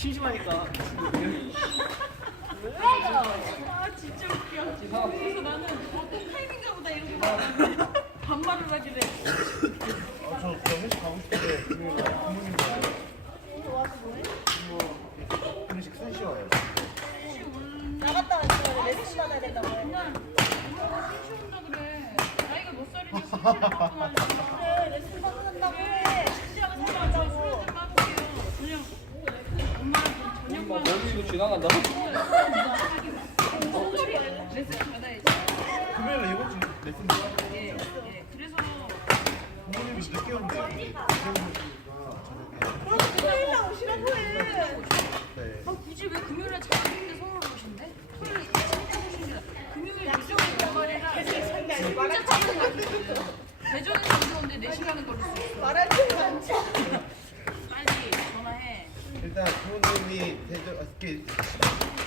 심심하니까. 아 진짜 웃겨. 그래서 나는 어떤 타이밍가 보다 이러고 반말을 하길래 아, 저 그냥 회식 가고 싶은데 금요일에 부모님들 뭐 음식 순시 와요. 나갔다 왔으면 레슨 받아야 된다고 술 취한다 그래. 나이가 몇 살이면 술 취한다고 하려 멀리도 지나간다. 예, 예. 네. 아, 말할 4시간은 걸릴 수 있어. 말할 줄 많죠. 일단 부모님이 대전 아, 이렇게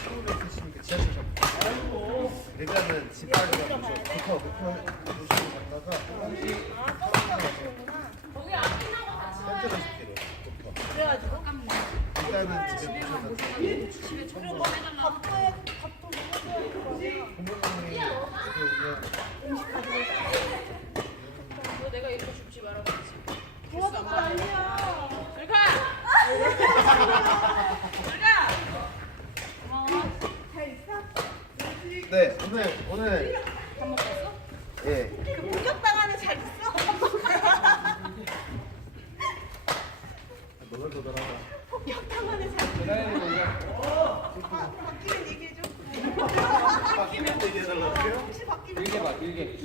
서울에 계시니까 지하철 잡고. 일단은 집 가서 부터 목표 도시로 갔다가 아, 서울에 가시는구나. 현재 50km 부터 그래가지고. 일단은 집에 집에만 도착해서 모셔가지고 집에 전화 뭐 해달라고. 밥도 해, 밥도 먹어줘야 될거 아니야. 부모님이 여기 오면 너 내가 이렇게 줍지 말아봤지. 도와줄 거 아니야. 들가! 들가! 고마워. 잘 있어? 네 오늘 오늘 밥 먹고 왔어? 예그 목격당하는 잘 있어? 너덜너덜하다 목격당하는 잘 있어? 계란이 뭔가 바, 바뀌면 얘기해줘. 바뀌면 얘기해달라고요? 혹시 바뀌면 길게 봐, 길게.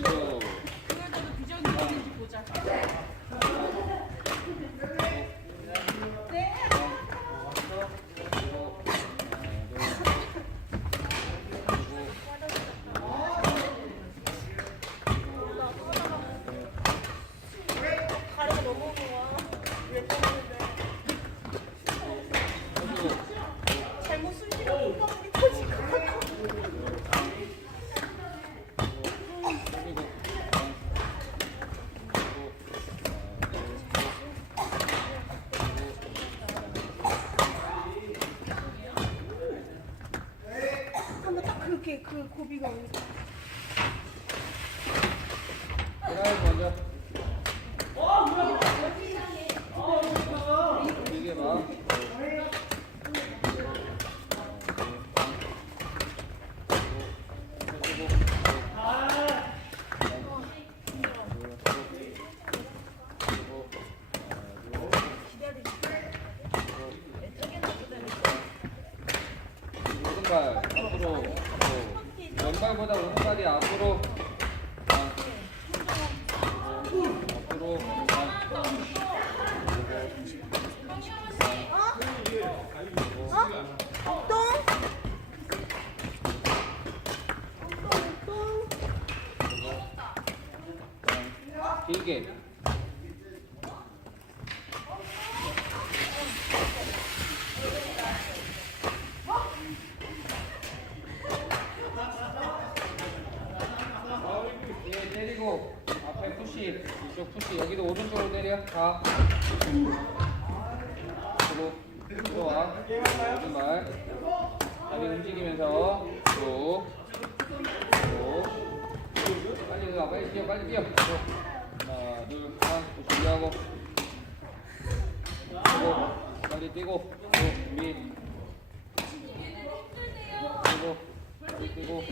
앞에 푸시 이쪽 푸시. 여기도 오른쪽으로 때려. 가 그리고 들어와. 오른발 다리 움직이면서. 쭉 쭉. 빨리 들어가 빨리 뛰어 빨리 뛰어. 쭉. 하나 둘셋. 준비하고. 뛰고 빨리 뛰고. 쭉 준비 빨리 뛰고.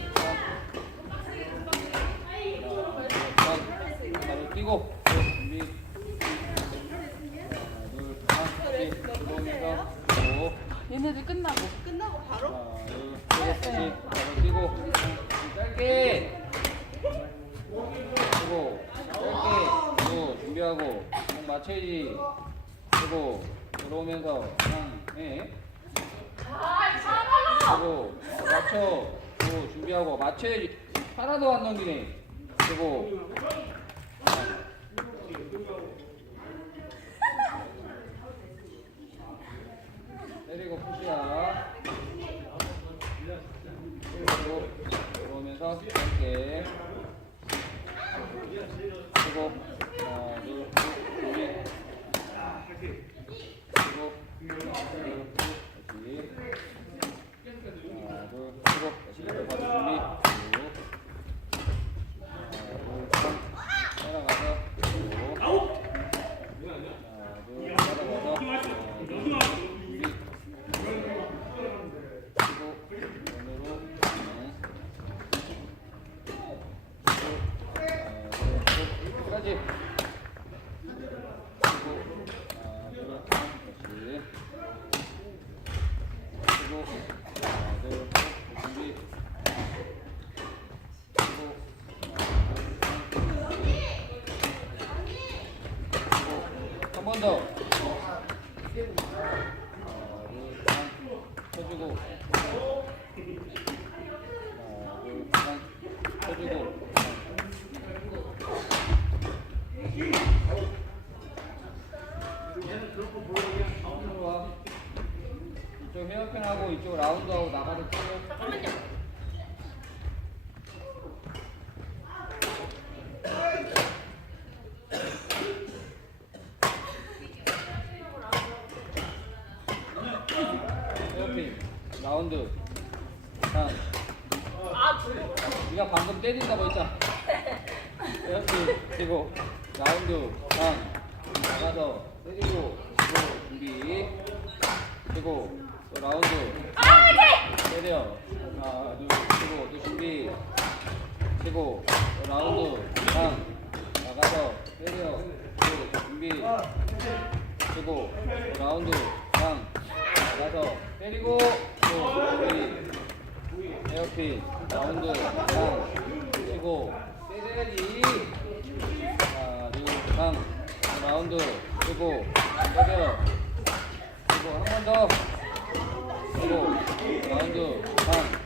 하나 바로 뛰고 준비 하나 둘 얘네들 끝나고. 끝나고 바로? 하나 둘 셋, 바로 뛰고 짧게 뛰고 짧게 또 준비하고 공 맞춰야지. 뛰고 들어오면서 해 그리고 맞춰. 또 준비하고 맞춰야지. 하나도 안 넘기네. 그리고 푸시야 그리고 들어오면서 짧게 그리고 하나 둘 준비 그리고 하나 둘 다시. 하나, 둘, 치고, 이쪽 헤어핀하고 이쪽 라운드하고 나가서 치고. 준비. 치고 또 라운드. 한. 나가서 때려. 또 준비. 치고 또 라운드. 한. 나가서 때리고 또 준비. 에어핀 라운드 강 치고 때려야지 하나 둘강 라운드 치고 때려 치고 한 번더 치고 라운드 강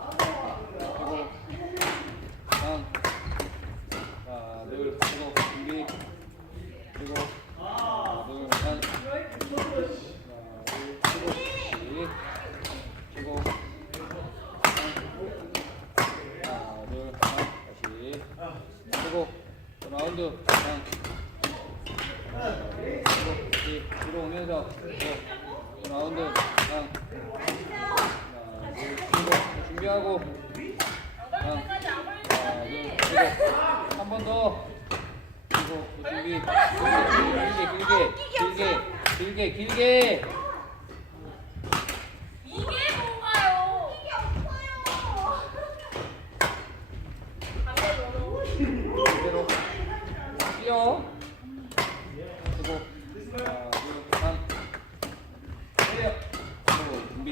그리고, 아, 하나, 둘, 그리고 준비. 그리고, 오면서 또 라운드. 준비하고. 하나, 하나, 둘, 그리고 한번 더. 그리고. 길게, 길게, 길게, 길게, 길게, 길게 뭔가요? 그대로 뛰어 그리고 하나 둘셋 때려 그리고 준비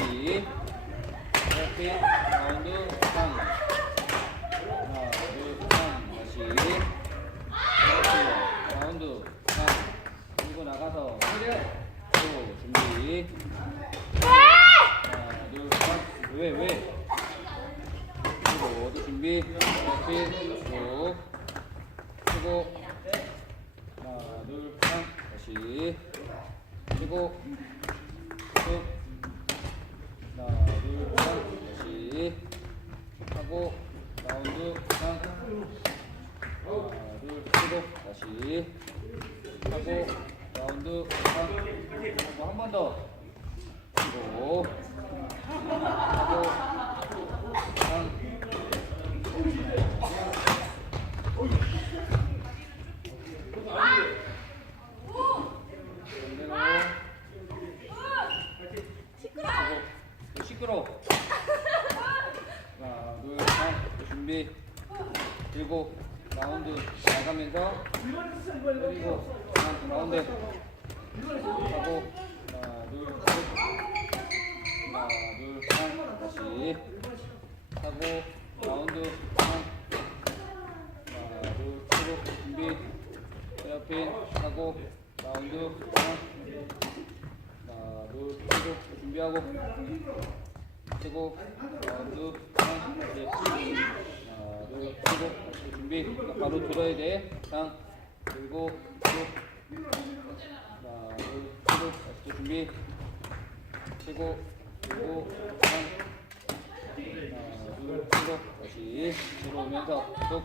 이렇게 라운드 한 하나 둘셋 다시 이렇게 라운드 한 그리고 나가서 때려 그리고 하나 둘 셋 왜 왜? 그리고 또 준비 이렇게 쭉 그리고 하나 둘 셋 다시 그리고 쭉 하나 둘 셋 다시 하고 라운드 한 하나 둘 그리고 다시 하고 라운드 한 하고 한 번 더 한 시끄러. 하나, 둘, 셋. 준비. 라운드 나가면서 그리고 라운드 하고 하나, 둘, 셋. 하나, 둘, 셋. 다시 하고 라운드 하나, 하나, 둘, 치고 준비. 에어핀 하고 라운드 하나, 하나, 둘, 준비하고 치고 라운드 상 이제 하나 둘 치고 다시 준비 바로 들어야 돼상 들고 쭉 하나 둘 치고 다시 또 준비 치고 상 하나 다시 들어오면서 쭉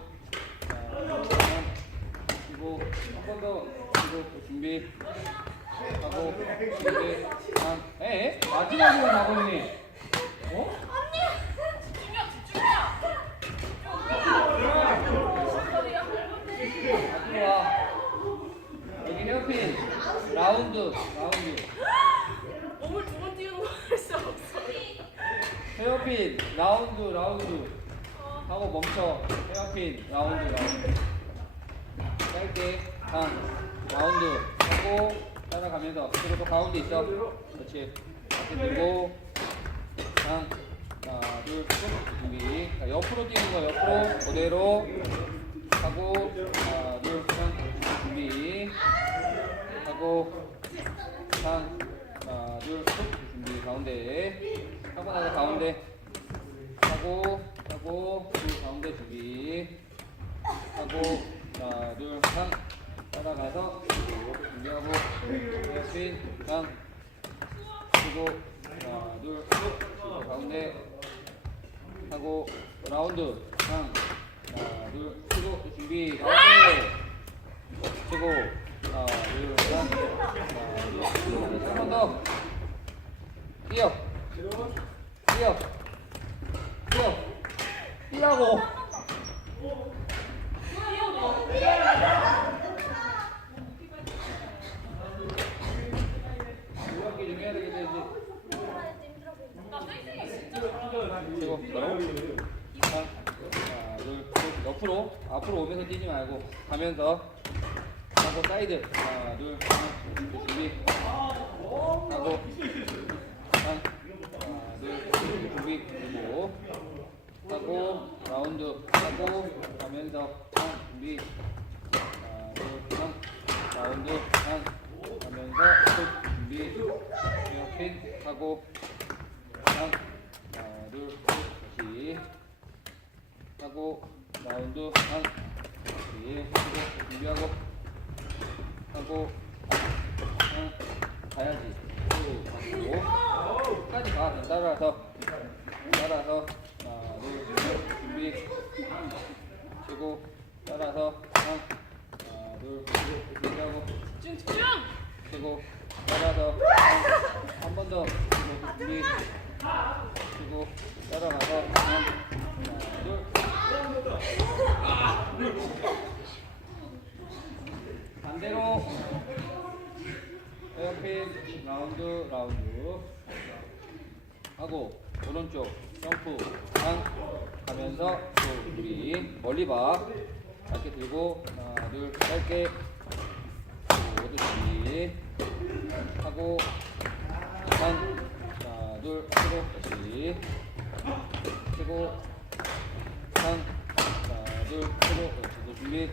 치고 한 번더 치고 또 준비 하고 준비 상 에? 마지막으로 나버리니 어? 라운드 라운드 헤어핀 라운드 라운드. 하고 멈춰. 헤어핀 라운드 라운드. 짧게 강 라운드. 하고 따라가면서. 그리고 또 가운데 있어. 그렇지. 이렇게 들고. 강 하나 둘쭉 준비 자, 옆으로 뛰는 거 옆으로. 그대로. 하고 하나 둘강 준비. 하고 강 하나 둘쭉 준비. 가운데. 하고 나서 가운데 하고 하고 둘 가운데 준비 하고 하나 둘강 따라가서 준비하고 스윙 강 그리고 하나 둘쭉 가운데 하고 라운드. 강 하나 둘 치고 또 준비 가운데. 치고 하나 둘강 하나 둘한번 더. 뛰어 뛰어. 뛰어 셋. 옆으로 앞으로 오면서 뛰지 말고 가면서. 하고 사이드. 하나 둘 하나 둘 준비. 하고. 하나 하나 둘 준비. 하고 라운드 하고 하나 준비 하나 둘 하나 라운드 하나 가면서 쭉 준비 에어핀 하고 하나 하나 둘 다시 하고 라운드 하나 다시 하고 준비하고 하고 하나 가야지 쭉 가고 끝까지 가 따라서 따라서 하나 둘셋 준비 치고 따라서 하나 하나 둘 셋, 준비하고 집중 집중. 치고 따라서 한 번 더 치고 준비 치고 따라가서 하나 둘 반대로. 에어핀 라운드 라운드. 하고 오른쪽 점프 한 가면서 또 우리 멀리 봐. 짧게 들고 하나 둘 짧게. 준비 하고 한 하나 둘 치고 다시. 치고 한 하나 둘 치고 준비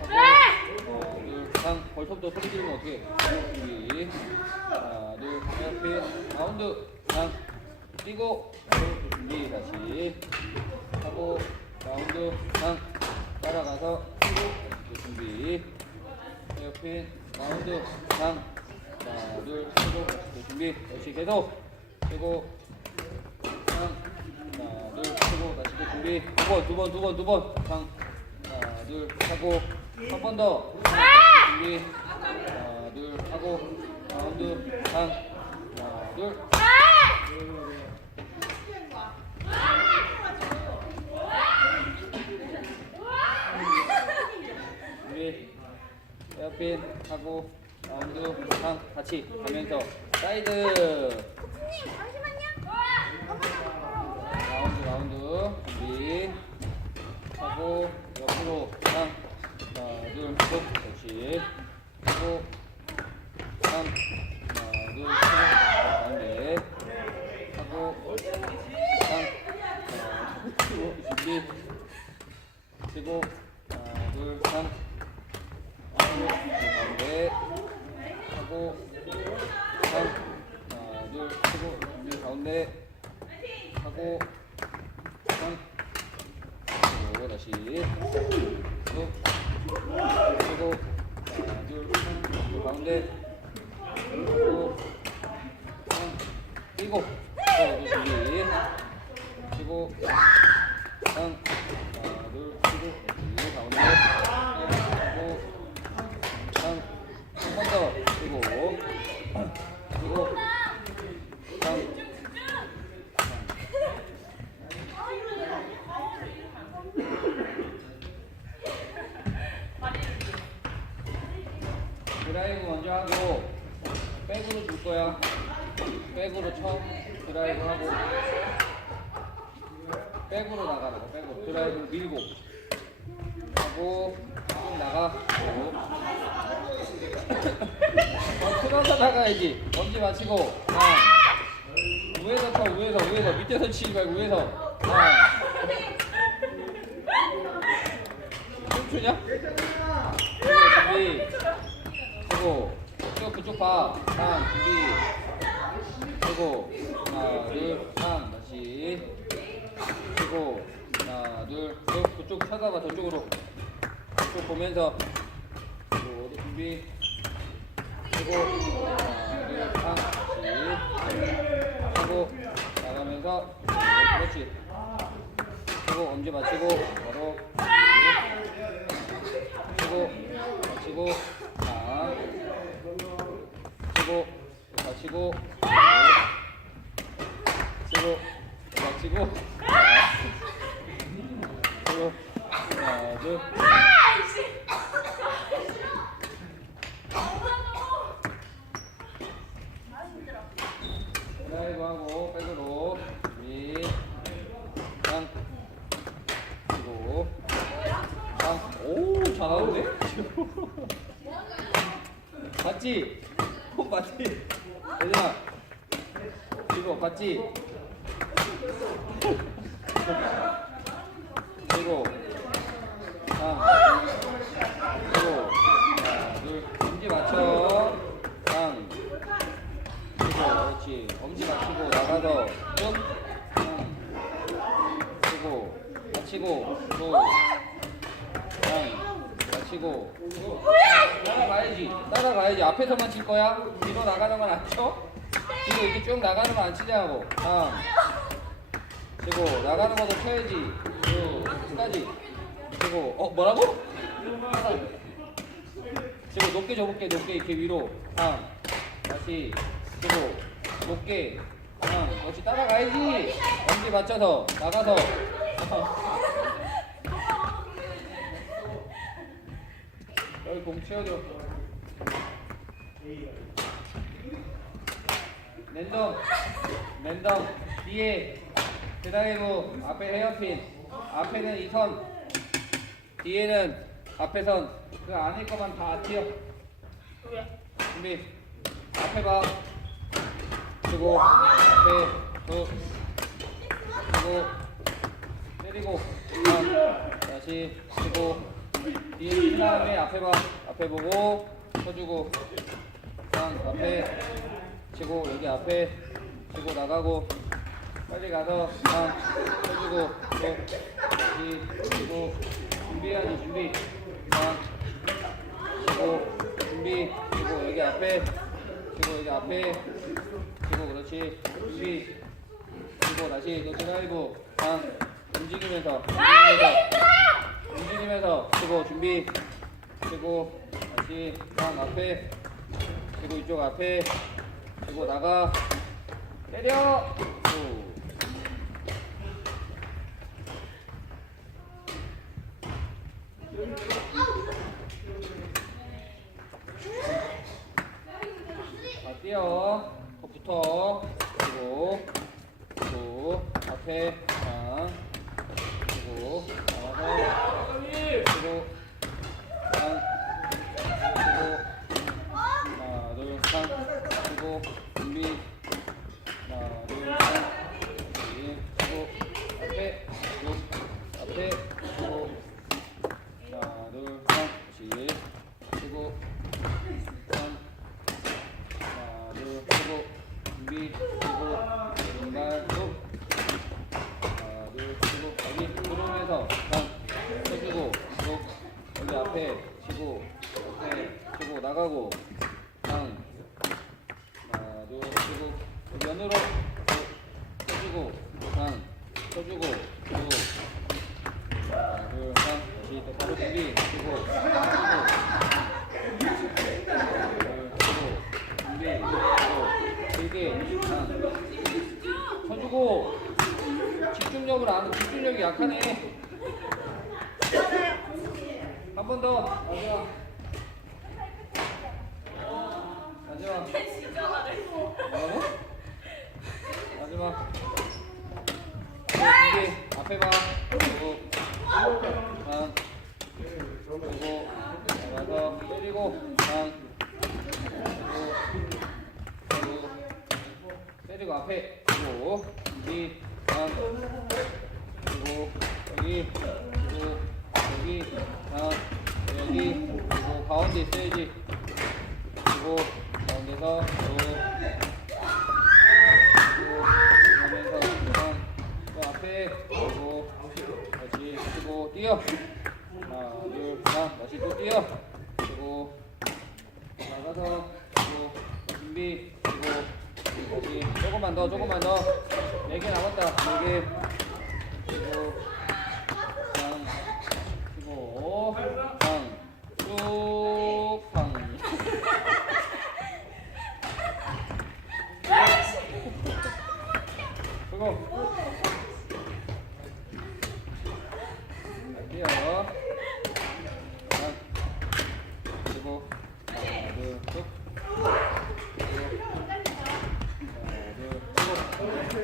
하고 하나 둘한 벌써부터 소리 지르면 어떻게 준비 하나 둘 헤어핀 라운드 한 뛰고 또 준비 다시. 하고 라운드 한 따라가서 뛰고 준비. 헤어핀 라운드 한 하나 둘또 준비. 역시 계속 치고 한 하나 둘 치고 다시 또 준비. 두번두번두번두 번. 하나 둘 하고 한 번 더. 준비. 하나 둘 하고. 라운드. 한. 하나 둘. 준비. 에어핀 하고. 라운드. 한. 같이 가면서. 사이드. 라운드 라운드. 준비 하고 옆으로 한 하나 둘 하나 둘 그리고 이 가운데 그리고 한한번 더 그리고 그리고 한 드라이브 먼저 하고 백으로 줄 거야. 백으로 쳐. 드라이브 하고 백으로 나가는 거. 백으로 드라이브 밀고 하고 쭉 나가. 어, 틀어서 나가야지. 엄지 맞추고. 하나. 위에서 쳐. 위에서 위에서 치지 말고 위에서. 하나. 춤추냐? 준비. 그리고 쭉 그쪽 봐. 상 준비. 그리고 하나 둘상 다시. 그리고 하나 둘쭉 그쪽 쳐다봐 저쪽으로. 그쪽 보면서. 그리고 어디 준비. 그리고 하나 둘상 다시. 하고 나가면서 그렇지. 그리고 엄지 맞추고 바로. 치고 치고 아 치고 다치고 치고 다치고 치고 하나 둘 드라이브 하고 백으로 준비 땅 치고 아, 오 잘하는데? 봤지? 폰 봤지? 얘들아 이거 그리고 하나 둘 엄지 맞춰 그렇지 엄지 맞추고 나가서 쭉 땅. 치고 맞히고 또 땅. 맞히고 따라가야지. 따라가야지. 앞에서만 칠 거야? 뒤로 나가는 건 안 쳐? 뒤로 이렇게 쭉 나가는 거안 치자고. 땅 치고 나가는 것도 쳐야지. 쭉 끝까지. 치고 어 뭐라고? 치고 높게 줘볼게. 높게 이렇게 위로. 땅 다시. 치고 높게. 땅 역시 따라가야지. 엄지 맞춰서 나가서 여기 공 치워줘. 랜덤, 랜덤. 뒤에 드라이브, 앞에 헤어핀. 앞에는 이 선, 뒤에는 앞에 선. 그 안에 거만 다 튀어. 준비. 앞에 봐. 그리고 앞에 두. 그리고 때리고. 한. 다시 치고. 뒤에 친 다음에 앞에 봐 앞에 보고 쳐주고 상 앞에 치고 여기 앞에 치고 나가고 빨리 가서 상 쳐주고 또 치고 준비해야지 준비. 상 치고 준비. 치고 여기 앞에 치고 여기 앞에 치고 그렇지. 준비. 치고 다시 또 드라이브. 상 움직이면서 움직이면서 움직이면서 치고 준비. 치고 다시 방 앞에. 치고 이쪽 앞에. 치고 나가. 때려! 후. 자 뛰어. 거 붙어 그리고 또 앞에 그리고 준비 하나 둘三그리고 앞에 그리고 앞에 그리고 하나 둘三다시 그리고 한 하나 둘 그리고 준비 그리고 앞에 치고 앞에 치고 나가고 강 하나 둘 치고 면으로 쳐주고 강 쳐주고 쭉 하나 둘강 다시 또 바로 준비 치고 치고 치고 준비 치고 길게 강 쳐주고 집중력을 안 집중력이 약하네. 한 번 더. 마지막 마지막 뭐라고? 마지막. 준비 앞에 봐. 그리고 강 그리고 나가서 때리고 강 그리고 그리고 때리고 앞에. 그리고 준 그리고 여기 그리고 여기 강 여기 그리고 가운데 있어야지 그리고 가운데서 또 그리고 하면서 강, 또 앞에 그리고 다시 치고 뛰어 하나 둘강 다시 또 뛰어 그리고 나가서 그리고 준비 그리고 다시 조금만 더 조금만 더네개 남았다 네개 그리고 강 그리고 강쭉강 그리고 갈게요 강 그리고 하나 둘쭉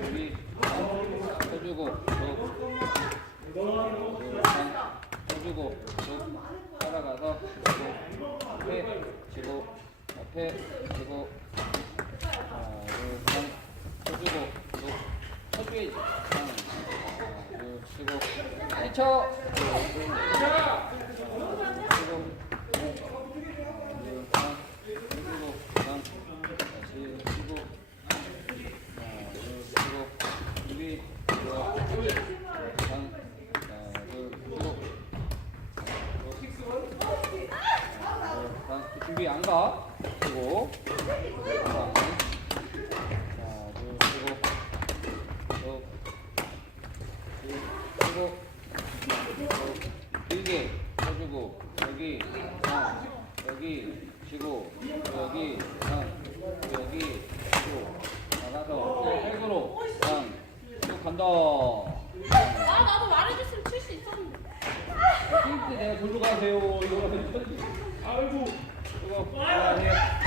우리 쳐주고 쭉 쳐주고 쭉 따라가서 치고 앞에 치고 앞에 치고 하나 둘 쳐주고 쭉 쳐줘야지 하나 둘 치고 다시 쳐 치고 치고 강 다시 치고 하나 둘 치고 준비 강 하나 둘 치고 강 준비 안 가. 강 하나 또 치고 또 길게 쳐주고 여기 강 여기 치고 여기 강 여기 치고 나가서 백으로 강쭉 간다. 아 나도 말해줬으면 칠 수 있었는데. 내가 돌로 가세요. 이거 아이고 Vamos, vamos.